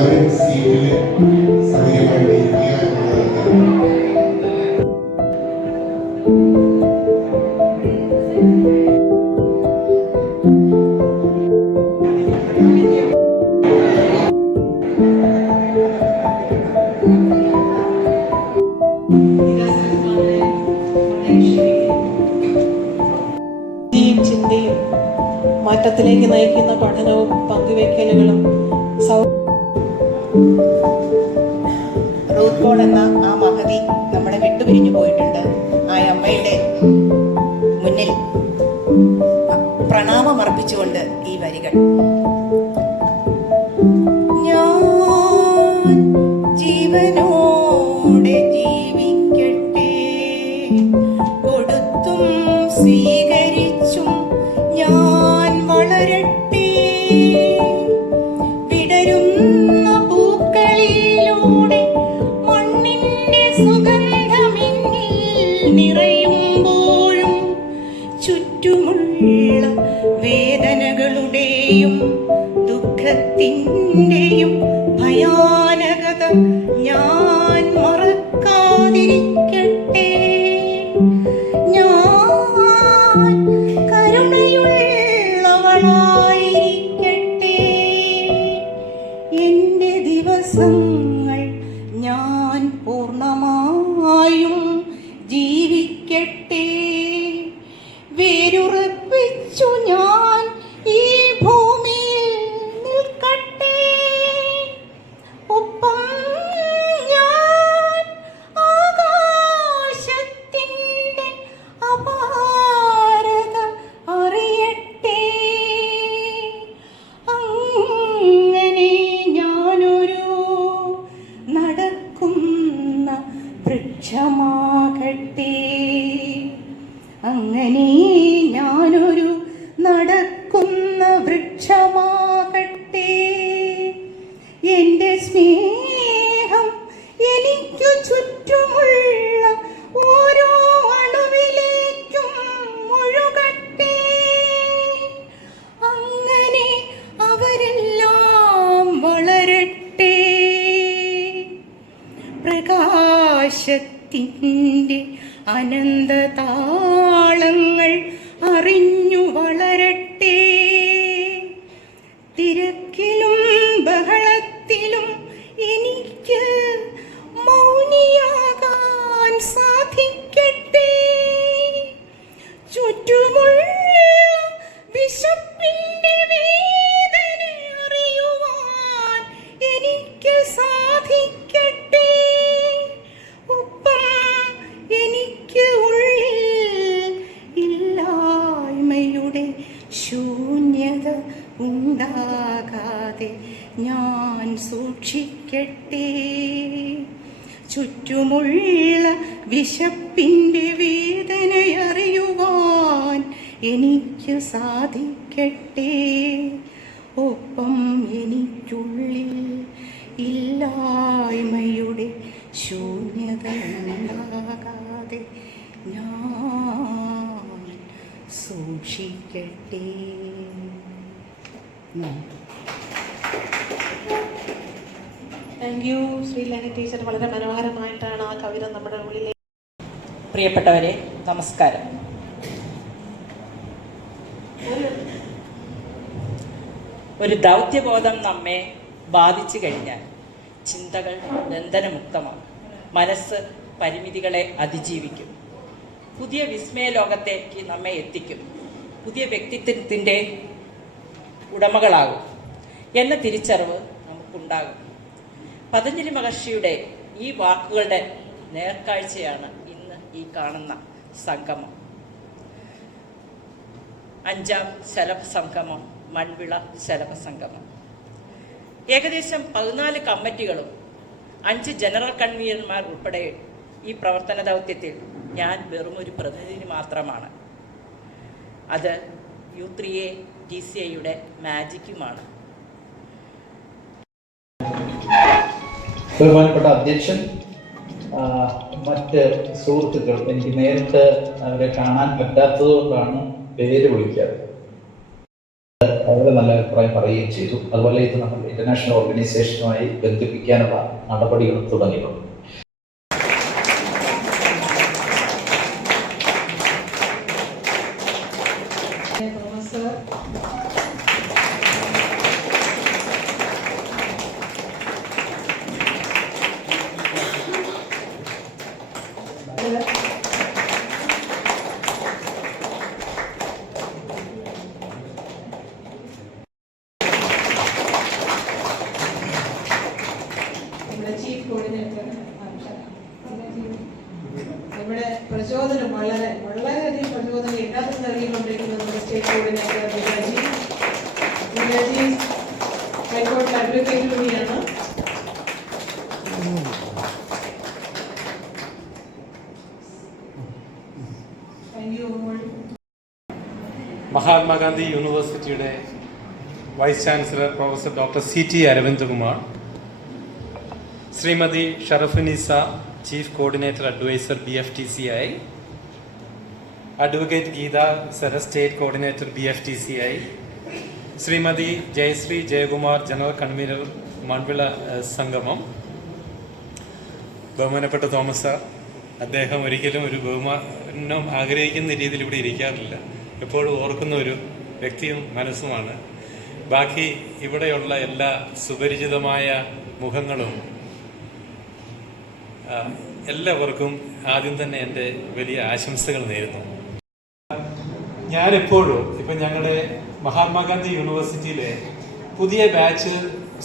എല്ലാവരും സീറ്റിൽ സൗകര്യമായിട്ട് ഇരിക്കുക എന്നുള്ളതാണ്. ചിന്തയും മാറ്റത്തിലേക്ക് നയിക്കുന്ന പഠനവും പങ്കുവയ്ക്കലുകളും റൂത്ത് പോൾ എന്ന ആ മഹതി നമ്മളെ വിട്ടുപിരിഞ്ഞു പോയിട്ടുണ്ട്. ആ അമ്മയുടെ മുന്നിൽ പ്രണാമം അർപ്പിച്ചുകൊണ്ട് ഈ വരികൾ. ഞാൻ ജീവനോടെ ജീവിക്കട്ടെ, കൊടുത്തും സ്വീകരിച്ചും ഞാൻ വളരട്ടെ, വിടരുന്ന പൂക്കളിലൂടെ മണ്ണിന്റെ സുഗന്ധമെന്നിൽ നിറയുമ്പോഴും ചുറ്റുമുള്ള വേദനകളുടെയും ദുഃഖത്തിൻ്റെയും ഭയാനകത ഞാൻ മറക്കാതിരിക്കട്ടെ. ഞാൻ കരുണയുള്ളവളായിരിക്കട്ടെ, എൻ്റെ ദിവസങ്ങൾ ഞാൻ പൂർണ്ണമായും ജീവിക്കട്ടെ, വേരുറപ്പിച്ചു ഞാൻ ഈ ഭൂമിയിൽ നിൽക്കട്ടെ, ഒപ്പം ഞാൻ ആകാശത്തിൻ്റെ അപാരത അറിയട്ടെ. അങ്ങനെ ഞാനൊരു നടക്കുന്ന വൃക്ഷമാകട്ടെ, അങ്ങനെ ഞാനൊരു നടക്കുന്ന വൃക്ഷമാകട്ടെ, എൻ്റെ സ്നേഹം എനിക്കു ചുറ്റുമുള്ള ഓരോ അണുവിലേക്കും ഒഴുകട്ടെ, അങ്ങനെ അവരെല്ലാം വളരട്ടെ, പ്രകാശത്തിൻ്റെ അനന്തതാളങ്ങൾ അറിഞ്ഞു വളരട്ടെ, തിരക്കിലും ബഹളത്തിലും എനിക്ക് മൗനിയാകാൻ സാധിക്കട്ടെ, ചുറ്റുമുള്ള വിശപ്പിൻ്റെ വേദന അറിയുവാൻ എനിക്ക് സാധിക്കട്ടെ, ഒപ്പം എനിക്ക് ഉള്ളിൽ ഇല്ലായ്മയുടെ ശൂന്യത ഉണ്ടാകാതെ ഞാൻ സൂക്ഷിക്കട്ടെ, ചുറ്റുമുള്ള വിശപ്പിൻ്റെ വേദനയറിയുവാൻ എനിക്ക് സാധിക്കട്ടെ, ഒപ്പം എനിക്കുള്ളിൽ ഇല്ലായ്മയുടെ ശൂന്യത ഉണ്ടാകാതെ ഞാൻ സൂക്ഷിക്കട്ടെ. Thank you Sreelekha teacher. വളരെ മനോഹരമായിട്ടാണ് ആ കവിത നമ്മുടെ ഉള്ളിലെ. പ്രിയപ്പെട്ടവരെ, നമസ്കാരം. ഒരു ദൗത്യബോധം നമ്മെ ബാധിച്ചു കഴിഞ്ഞാൽ ചിന്തകൾ ബന്ധനമുക്തമാണ്, മനസ്സ് പരിമിതികളെ അതിജീവിക്കും, പുതിയ വിസ്മയ ലോകത്തേക്ക് നമ്മെ എത്തിക്കും, പുതിയ വ്യക്തിത്വത്തിൻ്റെ ഉടമകളാകും എന്ന തിരിച്ചറിവ് നമുക്കുണ്ടാകും. പതഞ്ജലി മഹർഷിയുടെ ഈ വാക്കുകളുടെ നേർക്കാഴ്ചയാണ് ഇന്ന് ഈ കാണുന്ന സംഗമം. 5ാം ശലഭ സംഗമം, മൺവിള ശലഭ സംഗമം. ഏകദേശം 14 കമ്മിറ്റികളും 5 ജനറൽ കൺവീനർമാർ ഉൾപ്പെടെ ഈ പ്രവർത്തന ദൗത്യത്തിൽ ഞാൻ വെറുമൊരു പ്രതിനിധി മാത്രമാണ്. അത് U3A TCIയുടെ മാജിക്കുമാണ്. ബഹുമാനപ്പെട്ട അധ്യക്ഷൻ, മറ്റ് സുഹൃത്തുക്കൾ, എനിക്ക് നേരിട്ട് അവരെ കാണാൻ പറ്റാത്തതുകൊണ്ടാണ് പേര് വിളിക്കാറ്. വളരെ നല്ല അഭിപ്രായം പറയുകയും ചെയ്തു. അതുപോലെ ഇത് നമ്മൾ ഇന്റർനാഷണൽ ഓർഗനൈസേഷനുമായി ബന്ധിപ്പിക്കാനുള്ള നടപടികൾ തുടങ്ങിയിട്ടുണ്ട്. നമ്മുടെ ചീഫ് കോർഡിനേറ്റർ നമ്മുടെ പ്രചോദനം വളരെയധികം പ്രചോദനം എല്ലാത്തിനും നൽകിക്കൊണ്ടിരിക്കുന്ന നമ്മുടെ സ്റ്റേറ്റ് കോർഡിനേറ്റർ വിജയജി ഹൈക്കോടതി അഡ്വക്കേറ്റ് കൂടിയാണ്. മഹാത്മാഗാന്ധി യൂണിവേഴ്സിറ്റിയുടെ vice chancellor professor doctor CT Aravindkumar, Shrimati Sharafunisa chief coordinator adviser BFTCI, advocate Geetha Sara state coordinator BFTCI, Shrimati Jayashree Jayakumar general convener Manvila Sangamam, ബഹുമാനപ്പെട്ട തോമസ് സാർ, അദ്ദേഹം ഒരിക്കലും ഒരു ബഹുമാനം ആഗ്രഹിക്കുന്ന രീതിയിൽ ഇവിടെ ഇരിക്കാറില്ല, എപ്പോഴും ഓർക്കുന്ന ഒരു വ്യക്തിയും മനസ്സുമാണ്. ബാക്കി ഇവിടെയുള്ള എല്ലാ സുപരിചിതമായ മുഖങ്ങളും എല്ലാവർക്കും ആദ്യം തന്നെ എൻ്റെ വലിയ ആശംസകൾ നേരുന്നു. ഞാനെപ്പോഴും ഇപ്പം ഞങ്ങളുടെ മഹാത്മാഗാന്ധി യൂണിവേഴ്സിറ്റിയിലെ പുതിയ batch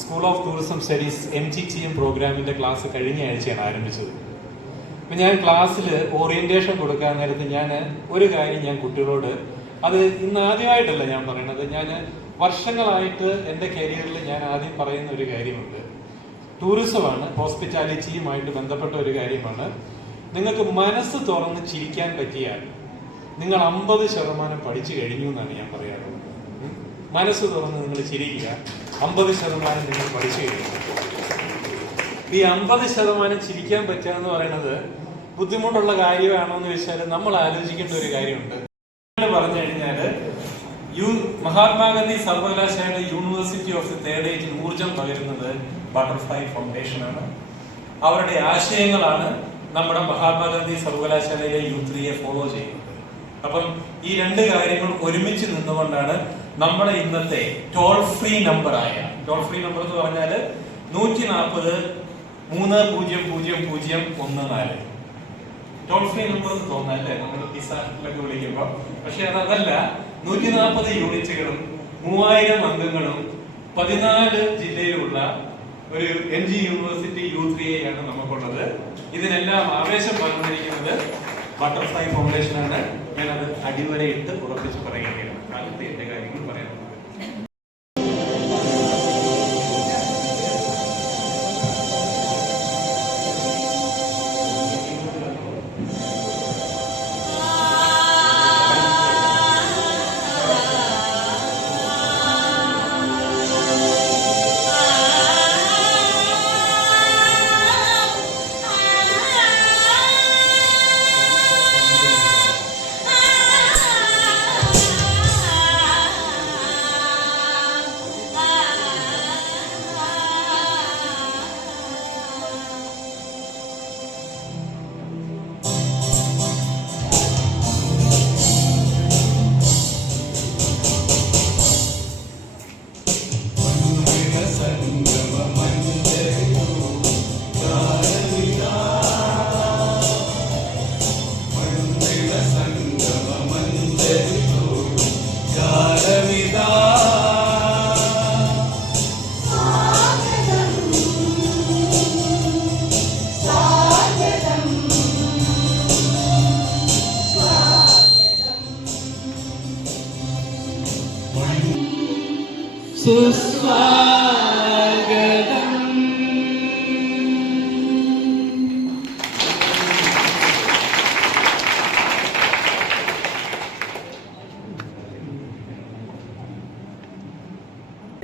school of tourism studies MTTM പ്രോഗ്രാമിൻ്റെ ക്ലാസ് കഴിഞ്ഞ ആഴ്ചയാണ് ആരംഭിച്ചത്. അപ്പം ഞാൻ ക്ലാസ്സിൽ ഓറിയൻറ്റേഷൻ കൊടുക്കാൻ നേരത്ത് ഞാൻ ഒരു കാര്യം ഞാൻ കുട്ടികളോട്, അത് ഇന്ന് ആദ്യമായിട്ടല്ല ഞാൻ പറയണത്, ഞാൻ വർഷങ്ങളായിട്ട് എൻ്റെ കരിയറിൽ ഞാൻ ആദ്യം പറയുന്ന ഒരു കാര്യമുണ്ട്. ടൂറിസമാണ്, ഹോസ്പിറ്റാലിറ്റിയുമായിട്ട് ബന്ധപ്പെട്ട ഒരു കാര്യമാണ്. നിങ്ങൾക്ക് മനസ്സ് തുറന്ന് ചിരിക്കാൻ പറ്റിയാൽ നിങ്ങൾ 50% പഠിച്ചു കഴിഞ്ഞു എന്നാണ് ഞാൻ പറയാറുള്ളത്. മനസ്സ് തുറന്ന് നിങ്ങൾ ചിരിക്കുക, 50% നിങ്ങൾ പഠിച്ചു കഴിഞ്ഞു. ഈ 50% ചിരിക്കാൻ പറ്റുക എന്ന് പറയുന്നത് ബുദ്ധിമുട്ടുള്ള കാര്യമാണോ എന്ന് വെച്ചാൽ നമ്മൾ ആലോചിക്കേണ്ട ഒരു കാര്യമുണ്ട്. പറഞ്ഞു കഴിഞ്ഞാൽ മഹാത്മാഗാന്ധി സർവകലാശാല യൂണിവേഴ്സിറ്റി ഓഫ് ദി തേർഡ് ഏജിൽ ഊർജം പകരുന്നത് ബട്ടർഫ്ലൈ ഫൗണ്ടേഷനാണ്. അവരുടെ ആശയങ്ങളാണ് നമ്മുടെ മഹാത്മാഗാന്ധി സർവകലാശാലയിലെ U3 ഫോളോ ചെയ്യുന്നത്. അപ്പം ഈ രണ്ട് കാര്യങ്ങൾ ഒരുമിച്ച് നിന്നുകൊണ്ടാണ് നമ്മുടെ ഇന്നത്തെ ടോൾ ഫ്രീ നമ്പർ എന്ന് പറഞ്ഞാൽ 140 300014 ടോൾ ഫ്രീ നമ്പർ എന്ന് തോന്നല്ലേ നമ്മൾ പിസാറ്റിലൊക്കെ വിളിക്കുമ്പോൾ. പക്ഷെ അതല്ല, 140 യൂണിറ്റുകളും 3000 അംഗങ്ങളും 14 ജില്ലയിലുള്ള ഒരു NG യൂണിവേഴ്സിറ്റി U3 ആണ് നമുക്കുള്ളത്. ഇതിനെല്ലാം ആവേശം പകർന്നിരിക്കുന്നത് ബട്ടർഫ്ലൈ ഫൗണ്ടേഷനാണ്. ഞാനത് അടിവരയിട്ട് ഉറപ്പിച്ച് പറയുകയാണ്. കാലത്ത് എന്റെ കാര്യങ്ങൾ പറയാനുള്ളത്.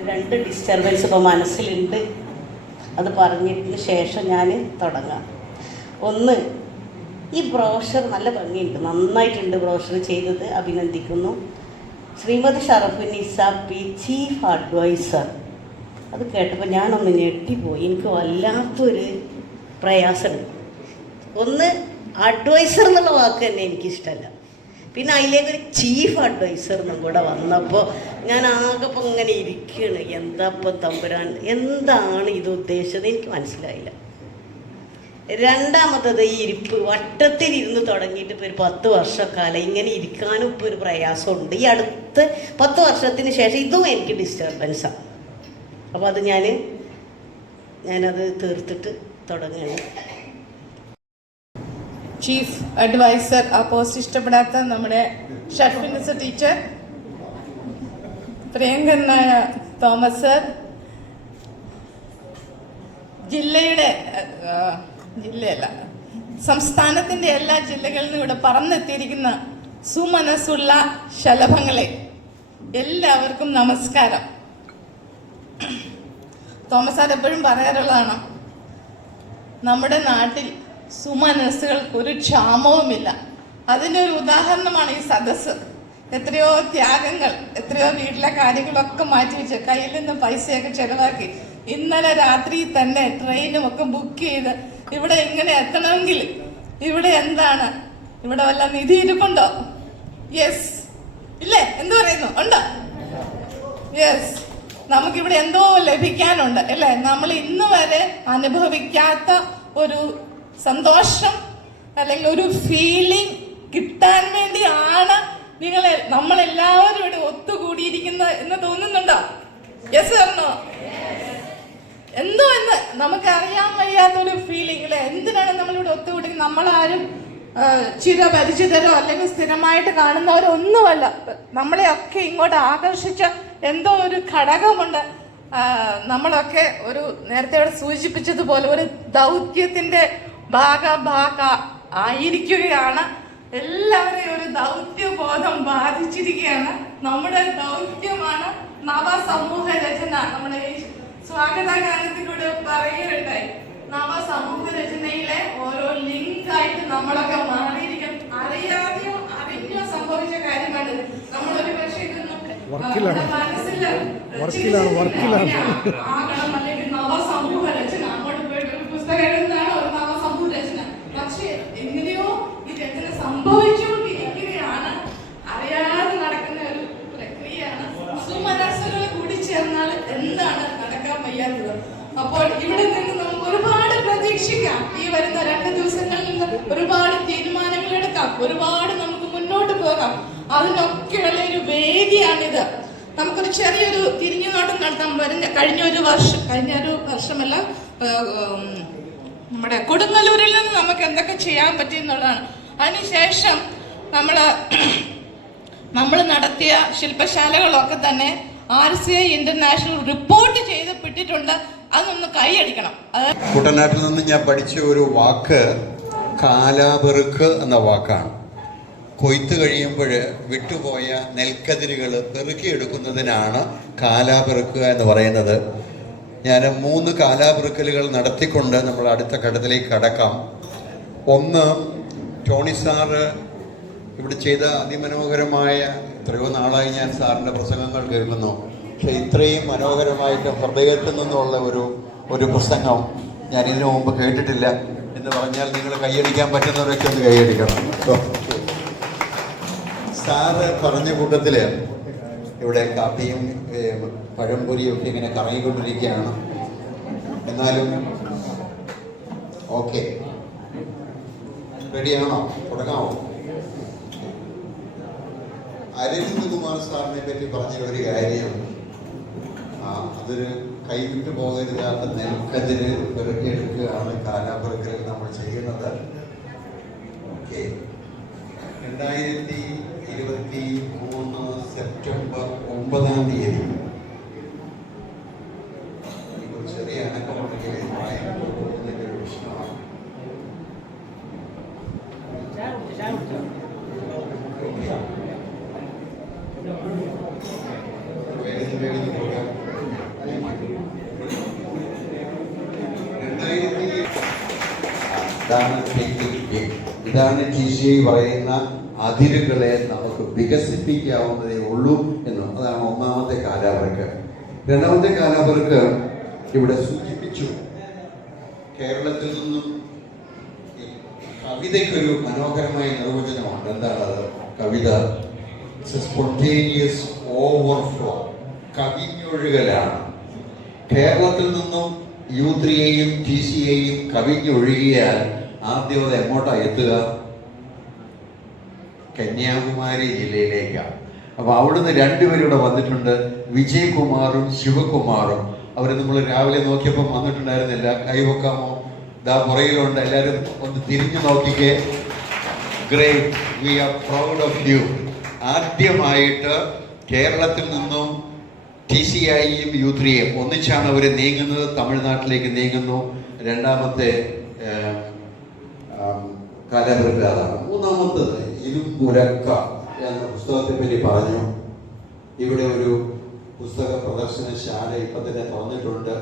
രണ്ട് ഡിസ്റ്റർബൻസ് ഇപ്പോൾ മനസ്സിലുണ്ട്. അത് പറഞ്ഞതിന് ശേഷം ഞാൻ തുടങ്ങാം. ഒന്ന്, ഈ ബ്രോഷർ നല്ല ഭംഗിയുണ്ട്, നന്നായിട്ടുണ്ട് ബ്രോഷർ ചെയ്തത്, അഭിനന്ദിക്കുന്നു. Shrimati Sharafunnisa P, chief adviser അത് കേട്ടപ്പോൾ ഞാനൊന്ന് ഞെട്ടിപ്പോയി. എനിക്ക് വല്ലാത്തൊരു പ്രയാസമുണ്ട്. ഒന്ന് അഡ്വൈസർ എന്നുള്ള വാക്ക് തന്നെ എനിക്കിഷ്ടമല്ല. പിന്നെ അതിലേക്കൊരു ചീഫ് അഡ്വൈസർ എന്നും കൂടെ വന്നപ്പോൾ ഞാൻ ആകെ ഇപ്പം ഇങ്ങനെ ഇരിക്കുകയാണ്. എന്താ ഇപ്പം തമ്പുരാൻ, എന്താണ് ഇത് ഉദ്ദേശിച്ചത് എനിക്ക് മനസ്സിലായില്ല. രണ്ടാമത്തത് ഈ ഇരിപ്പ് വട്ടത്തിലിരുന്ന് തുടങ്ങിയിട്ട് ഇപ്പോൾ ഒരു 10 വർഷക്കാലം ഇങ്ങനെ ഇരിക്കാനും ഇപ്പോൾ ഒരു പ്രയാസമുണ്ട്. ഈ അടുത്ത് 10 വർഷത്തിന് ശേഷം ഇതും എനിക്ക് ഡിസ്റ്റർബൻസാണ്. അപ്പോൾ അത് ഞാനത് തീർത്തിട്ട് തുടങ്ങുകയാണ്. ചീഫ് അഡ്വൈസർ ആ പോസ്റ്റ് ഇഷ്ടപ്പെടാത്ത നമ്മുടെ ഷർഫിനിസ ടീച്ചർ, പ്രിയങ്കരനായ തോമസ് സർ, സംസ്ഥാനത്തിന്റെ എല്ലാ ജില്ലകളിൽ നിന്നും ഇവിടെ പറന്നെത്തിയിരിക്കുന്ന സുമനസ്സുള്ള ശലഭങ്ങളെ എല്ലാവർക്കും നമസ്കാരം. തോമസ് സാർ എപ്പോഴും പറയാറുള്ളതാണ്, നമ്മുടെ നാട്ടിൽ സുമനസ്സുകൾക്ക് ഒരു ക്ഷാമവുമില്ല. അതിനൊരു ഉദാഹരണമാണ് ഈ സദസ്സ്. എത്രയോ ത്യാഗങ്ങൾ, എത്രയോ വീട്ടിലെ കാര്യങ്ങളൊക്കെ മാറ്റി വെച്ച് കയ്യിൽ നിന്ന് പൈസയൊക്കെ ചെലവാക്കി ഇന്നലെ രാത്രി തന്നെ ട്രെയിനും ഒക്കെ ബുക്ക് ചെയ്ത് ഇവിടെ ഇങ്ങനെ എത്തണമെങ്കിൽ ഇവിടെ എന്താണ്, ഇവിടെ വല്ല നിധി ഇരിപ്പുണ്ടോ? യെസ്, ഇല്ലേ? എന്തു പറയുന്നു? ഉണ്ടോ? യെസ്, നമുക്കിവിടെ എന്തോ ലഭിക്കാനുണ്ട് അല്ലേ? നമ്മൾ ഇന്ന് വരെ അനുഭവിക്കാത്ത ഒരു സന്തോഷം അല്ലെങ്കിൽ ഒരു ഫീലിംഗ് കിട്ടാൻ വേണ്ടിയാണ് നമ്മളെല്ലാവരും ഇവിടെ ഒത്തുകൂടിയിരിക്കുന്നത് എന്ന് തോന്നുന്നുണ്ടോ? യെസ് പറഞ്ഞോ? എന്തോ എന്ന് നമുക്കറിയാൻ വയ്യാത്തൊരു ഫീലിംഗ് അല്ലെ? എന്തിനാണ് നമ്മളിവിടെ ഒത്തുകൂടിക്കുന്നത്? നമ്മളാരും ചിരപരിചിതരോ അല്ലെങ്കിൽ സ്ഥിരമായിട്ട് കാണുന്നവരോ ഒന്നുമല്ല. നമ്മളെയൊക്കെ ഇങ്ങോട്ട് ആകർഷിച്ച എന്തോ ഒരു ഘടകമുണ്ട്. നമ്മളൊക്കെ ഒരു നേരത്തെ ഇവിടെ സൂചിപ്പിച്ചതുപോലെ ഒരു ദൗത്യത്തിന്റെ ഭാഗ ആയിരിക്കുകയാണ്. എല്ലാവരെയും ഒരു ദൗത്യബോധം ബാധിച്ചിരിക്കുകയാണ്. നമ്മുടെ ദൗത്യമാണ് നവസമൂഹ രചന. നമ്മുടെ ഈ സ്വാഗത ഗാനത്തിലൂടെ പറയുകയുണ്ടായി, നവസമൂഹ രചനയിലെ ഓരോ ലിങ്കായിട്ട് നമ്മളൊക്കെ മാറിയിരിക്കും. അറിയാതെയോ അറിഞ്ഞോ സംഭവിച്ച കാര്യമാണ്. നമ്മളൊരു പക്ഷേ ഇതൊന്നും മനസ്സിൽ ആകണം അല്ലെങ്കിൽ നവസമൂഹ രചന അങ്ങോട്ട് പോയിട്ട് ഒരു പുസ്തകം എഴുതുന്നതാണ് ഒരു നവസമൂഹ രചന. പക്ഷെ എങ്ങനെയോ ഈ രചന സംഭവിച്ചുകൊണ്ടിരിക്കുകയാണ്. അറിയാതെ നടക്കുന്ന ഒരു പ്രക്രിയയാണ്. സുമനസ്സുകൾ കൂടി ചേർന്നാൽ എന്താണ് നടക്കാൻ വയ്യാത്തത്? അപ്പോൾ ഇവിടെ നിന്ന് നമുക്ക് ഒരുപാട് പ്രതീക്ഷിക്കാം. ഈ വരുന്ന 2 ദിവസങ്ങളിൽ നിന്ന് ഒരുപാട് തീരുമാനങ്ങൾ എടുക്കാം, ഒരുപാട് നമുക്ക് മുന്നോട്ട് പോകാം. അതിനൊക്കെയുള്ള ഒരു വേദിയാണിത്. നമുക്കൊരു ചെറിയൊരു തിരിഞ്ഞുനോട്ടം നടത്താൻ കഴിഞ്ഞ ഒരു വർഷമല്ല, നമ്മുടെ കൊടുങ്ങല്ലൂരിൽ നിന്ന് നമുക്ക് എന്തൊക്കെ ചെയ്യാൻ പറ്റിയെന്നുള്ളതാണ്. അതിനുശേഷം നമ്മൾ നടത്തിയ ശില്പശാലകളൊക്കെ തന്നെ RCI ഇന്റർനാഷണൽ റിപ്പോർട്ട് ചെയ്യപ്പെട്ടിട്ടുണ്ട്. അതൊന്ന് കൈയടിക്കണം. കുട്ടനാട്ടിൽ നിന്ന് ഞാൻ പഠിച്ച ഒരു വാക്ക് കാലാപെറുക്ക് എന്ന വാക്കാണ്. കൊയ്ത്ത് കഴിയുമ്പോൾ വിട്ടുപോയ നെൽക്കതിരുകൾ പെറുക്കിയെടുക്കുന്നതിനാണ് കാലാപെറുക്കുക എന്ന് പറയുന്നത്. ഞാൻ 3 കാലാപെറുക്കലുകൾ നടത്തിക്കൊണ്ട് നമ്മൾ അടുത്ത ഘട്ടത്തിലേക്ക് കടക്കാം. ഒന്ന്, ടോണി സാറ് ഇവിടെ ചെയ്ത അതിമനോഹരമായ, എത്രയോ നാളായി ഞാൻ സാറിൻ്റെ പ്രസംഗങ്ങൾ കേൾക്കുന്നു, പക്ഷെ ഇത്രയും മനോഹരമായിട്ട് ഹൃദയത്തിൽ നിന്നുള്ള ഒരു പ്രസംഗം ഞാൻ ഇതിനു മുമ്പ് കേട്ടിട്ടില്ല എന്ന് പറഞ്ഞാൽ നിങ്ങൾ കൈയടിക്കാൻ പറ്റുന്നവരൊക്കെ ഒന്ന് കൈയടിക്കണം. സാറ് പറഞ്ഞ കൂട്ടത്തിൽ ഇവിടെ കാപ്പിയും പഴംപൊരിയും ഒക്കെ ഇങ്ങനെ കറങ്ങിക്കൊണ്ടിരിക്കുകയാണ്. എന്നാലും ഓക്കെ, റെഡിയാണോ? തുടങ്ങാമോ? അരവിന്ദ് കുമാർ സാറിനെ പറ്റി പറഞ്ഞ ഒരു കാര്യം, അതൊരു കൈവിട്ടു പോകരുതാത്ത നെൽക്കതിര് പെറുക്കിയെടുക്കുകയാണ് കാലാപെറുക്കൽ നമ്മൾ ചെയ്യുന്നത്. ഓക്കെ, 2023 സെപ്റ്റംബർ 9-ാം തീയതി ചെറിയ അനക്കമുണ്ടെങ്കിൽ ഒരു പ്രശ്നമാണ്. ഇതാണ് TCI പറയുന്ന അതിരുകളെ നമുക്ക് വികസിപ്പിക്കാവുന്നതേ ഉള്ളൂ എന്ന്. അതാണ് ഒന്നാമത്തെ കാലാപെറുക്ക്. രണ്ടാമത്തെ കാലാപർക്ക് ഇവിടെ സൂചിപ്പിച്ചു. കേരളത്തിൽ നിന്നും കവിതയ്ക്കൊരു മനോഹരമായ നിർവചനമുണ്ട്. എന്താണ് അത്? കവിത സ്പോണ്ടേനിയസ് ഓവർഫ്ലോ, കവിഞ്ഞൊഴുകലാണ്. കേരളത്തിൽ നിന്നും U3യെയും TCയെയും കവിഞ്ഞൊഴുകിയാൽ ആദ്യം അത് എങ്ങോട്ടാണ് എത്തുക? കന്യാകുമാരി ജില്ലയിലേക്കാണ്. അപ്പോൾ അവിടുന്ന് രണ്ടുപേരും ഇവിടെ വന്നിട്ടുണ്ട്, വിജയകുമാറും ശിവകുമാറും. അവർ നമ്മൾ രാവിലെ നോക്കിയപ്പോൾ വന്നിട്ടുണ്ടായിരുന്നില്ല. കൈവക്കാമോ? ദാ പുറകിലുണ്ട്. എല്ലാവരും ഒന്ന് തിരിഞ്ഞു നോക്കിക്കേ. Great, we are proud of you. ആദ്യമായിട്ട് കേരളത്തിൽ നിന്നും TCയെയും U3യെയും ഒന്നിച്ചാണ് അവർ നീങ്ങുന്നത്. തമിഴ്നാട്ടിലേക്ക് നീങ്ങുന്നു. രണ്ടാമത്തെ കാലാപുരത്തിൽ അതാണ്. മൂന്നാമത്തത് ഇരുമ്പുരക്ക എന്ന പുസ്തകത്തെ പറ്റി പറഞ്ഞു. ഇവിടെ ഒരു പുസ്തക പ്രദർശനശാല ഇപ്പം തന്നെ തുറന്നിട്ടുണ്ട്.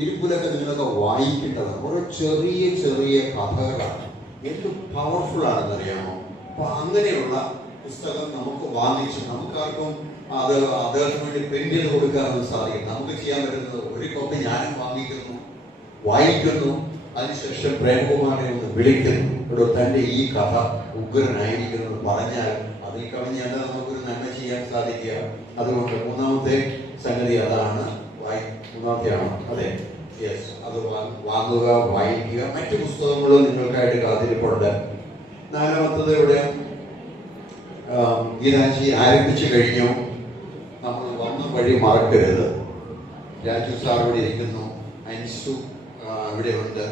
ഇരുമ്പുരക്ക നിങ്ങളൊക്കെ വായിക്കേണ്ടതാണ്. ഓരോ ചെറിയ ചെറിയ കഥകളാണ്. എന്ത് പവർഫുൾ ആണെന്ന് അറിയാമോ? അപ്പൊ അങ്ങനെയുള്ള പുസ്തകം നമുക്ക് വാങ്ങിച്ചു നമുക്കാർക്കും അത് അദ്ദേഹത്തിന് വേണ്ടി പ്രിന്റ് ചെയ്ത് കൊടുക്കാനൊന്നും സാധിക്കും. നമുക്ക് ചെയ്യാൻ പറ്റുന്നത് ഒരു കോപ്പി ഞാനും വാങ്ങിക്കുന്നു, വായിക്കുന്നു. അതിനുശേഷം പ്രേംകുമാറിനെ ഒന്ന് വിളിക്കുന്നു. ഇവിടെ തൻ്റെ ഈ കഥ ഉഗ്രനായിരിക്കുന്നു പറഞ്ഞാൽ അതിൽ കവിഞ്ഞാൽ നമുക്കൊരു നന്മ ചെയ്യാൻ സാധിക്കുക. അതുകൊണ്ട് മൂന്നാമത്തെ സംഗതി അതാണ്. മൂന്നാമത്തെയാണോ? അതെ, യെസ്. അത് വാങ്ങുക, വായിക്കുക. മറ്റു പുസ്തകങ്ങളും നിങ്ങൾക്കായിട്ട് കാത്തിരിപ്പുണ്ട്. നാലാമത്തത് ഇവിടെ ഗീതാഞ്ജലി ആരംഭിച്ചു കഴിഞ്ഞു. നമ്മൾ വന്ന വഴി മറക്കരുത്. രാജു സാർ ഇവിടെ ഇരിക്കുന്നു, അൻസു ഇവിടെ ഉണ്ട്.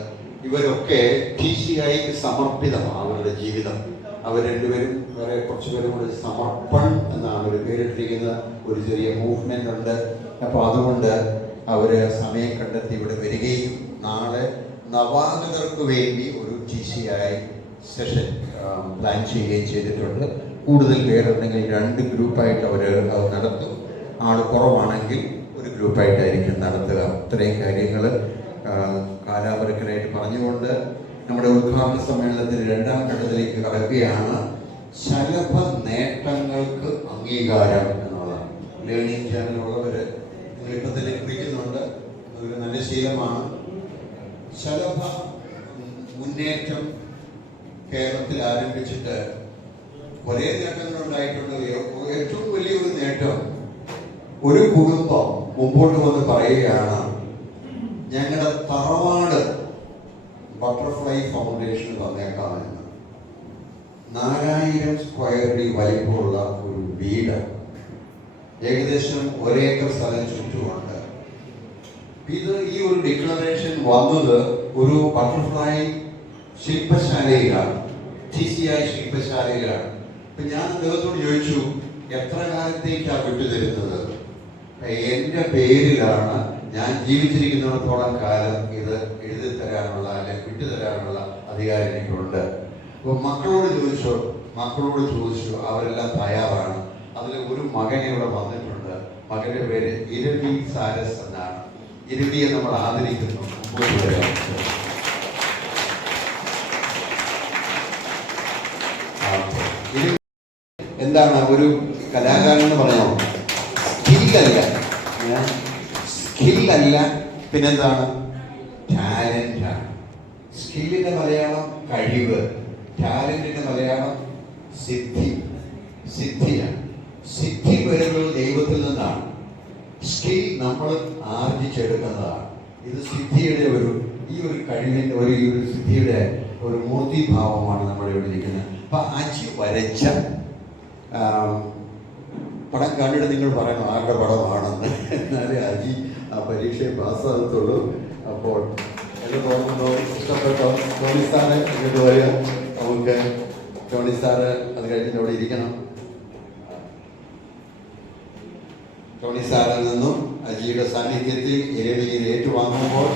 ഇവരൊക്കെ TCIക്ക് സമർപ്പിതമാണ് അവരുടെ ജീവിതം. അവർ രണ്ടുപേരും വേറെ കുറച്ച് പേരും കൂടി സമർപ്പൺ എന്നാണ് ഒരു പേരിട്ടിരിക്കുന്നത്. ഒരു ചെറിയ മൂവ്മെന്റ് ഉണ്ട്. അപ്പോൾ അതുകൊണ്ട് അവർ സമയം കണ്ടെത്തി ഇവിടെ വരികയും നാളെ നവാഗതർക്ക് വേണ്ടി ഒരു TCI സെഷൻ പ്ലാൻ ചെയ്യുകയും ചെയ്തിട്ടുണ്ട്. കൂടുതൽ പേരുണ്ടെങ്കിൽ 2 ഗ്രൂപ്പായിട്ട് അവർ അത് നടത്തും. ആൾ കുറവാണെങ്കിൽ ഒരു ഗ്രൂപ്പായിട്ടായിരിക്കും നടത്തുക. ഇത്രയും കാര്യങ്ങൾ കാലാപരക്കനായിട്ട് പറഞ്ഞുകൊണ്ട് നമ്മുടെ ഉദ്ഘാടന സമ്മേളനത്തിൽ 2ാം ഘട്ടത്തിലേക്ക് കടക്കുകയാണ്. ശലഭ നേട്ടങ്ങൾക്ക് അംഗീകാരം എന്നുള്ളതാണ്. ലേണിംഗ് ചാനലുള്ളവർ നിങ്ങളിപ്പോൾ തന്നെ കുറിക്കുന്നുണ്ട്. ഒരു നല്ല ശീലമാണ്. ശലഭ മുന്നേറ്റം കേരളത്തിൽ ആരംഭിച്ചിട്ട് ഒരേ നേട്ടങ്ങളുണ്ടായിട്ടുണ്ട്. ഏറ്റവും വലിയൊരു നേട്ടം ഒരു കുടുംബം മുമ്പോട്ട് വന്ന് പറയുകയാണ്, ഞങ്ങളുടെ തറവാട് ബട്ടർഫ്ലൈ ഫൗണ്ടേഷൻ തന്നേക്കാമെന്ന്. 4000 സ്ക്വയർ അടി വലിപ്പമുള്ള ഒരു വീട്, ഏകദേശം 1 ഏക്കർ സ്ഥലം ചുറ്റുമുണ്ട്. ഇത് ഈ ഒരു ഡിക്ലറേഷൻ വന്നത് ഒരു ബട്ടർഫ്ലൈ ശില്പശാലയിലാണ്, TCI ശില്പശാലയിലാണ്. അപ്പൊ ഞാൻ അദ്ദേഹത്തോട് ചോദിച്ചു, എത്ര കാലത്തേക്കാണ് വിട്ടുതരുന്നത്? എൻ്റെ പേരിലാണ്, ഞാൻ ജീവിച്ചിരിക്കുന്നിടത്തോളം കാലം ഇത് എഴുതി തരാനുള്ള അല്ലെങ്കിൽ വിട്ടുതരാനുള്ള അധികാരം എനിക്കുണ്ട്. അപ്പോൾ മക്കളോട് ചോദിച്ചു, അവരെല്ലാം തയ്യാറാണ്. അതിൽ ഒരു മകൻ ഇവിടെ വന്നിട്ടുണ്ട്. മകന്റെ പേര് ഇരവി സാരസ് എന്നാണ്. ഇരവിയെ നമ്മൾ ആദരിക്കുന്നു. എന്താണ് ഒരു കലാകാരൻ എന്ന് പറയാമോ? സ്കില്ലല്ല, പിന്നെന്താണ്? ടാലന്റാണ്. സ്കില്ലിന്റെ മലയാളം കഴിവ്, ടാലന്റിന്റെ മലയാളം സിദ്ധിയാണ്. സിദ്ധി വരുന്നത് ദൈവത്തിൽ നിന്നാണ്. സ്കിൽ നമ്മൾ ആർജിച്ചെടുക്കുന്നതാണ്. ഇത് സിദ്ധിയുടെ ഈ ഒരു കഴിവിന്റെ ഈ ഒരു സിദ്ധിയുടെ ഒരു മൂർത്തിഭാവമാണ് നമ്മൾ ഇവിടെ ഇരിക്കുന്നത്. അപ്പൊ അജി വരച്ച പടം കണ്ടിട്ട് നിങ്ങൾ പറയണം ആരുടെ പടമാണെന്ന്. എന്നാലേ അജി ആ പരീക്ഷയെ പാസ്സാകത്തുള്ളൂ. അപ്പോൾ എന്നെ തോന്നുന്നു ഇഷ്ടപ്പെട്ടോ? ടോണി സാറ് ഇങ്ങോട്ട് വരിക. നമുക്ക് ടോണി സാറ് അത് കഴിഞ്ഞിട്ട് അവിടെ ഇരിക്കണം. ടോണി സാറിൽ നിന്നും അജിയുടെ സാന്നിധ്യത്തിൽ ഇരവിയിൽ ഏറ്റുവാങ്ങുമ്പോൾ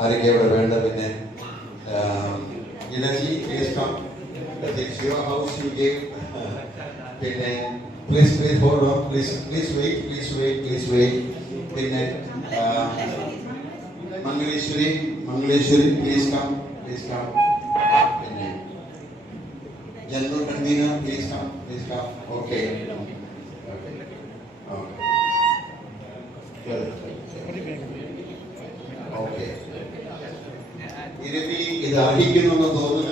ആരൊക്കെ അവിടെ വേണ്ട? പിന്നെ ഇലജി യുവർ ഹൗസ് യു ഗേവ്. പിന്നെ please hold on, please wait. പിന്നെ മംഗളേശ്വരി please come. പിന്നെ general convener please come. Okay. Okay. ഇത് അടിക്കുന്നു തോന്നുന്നു.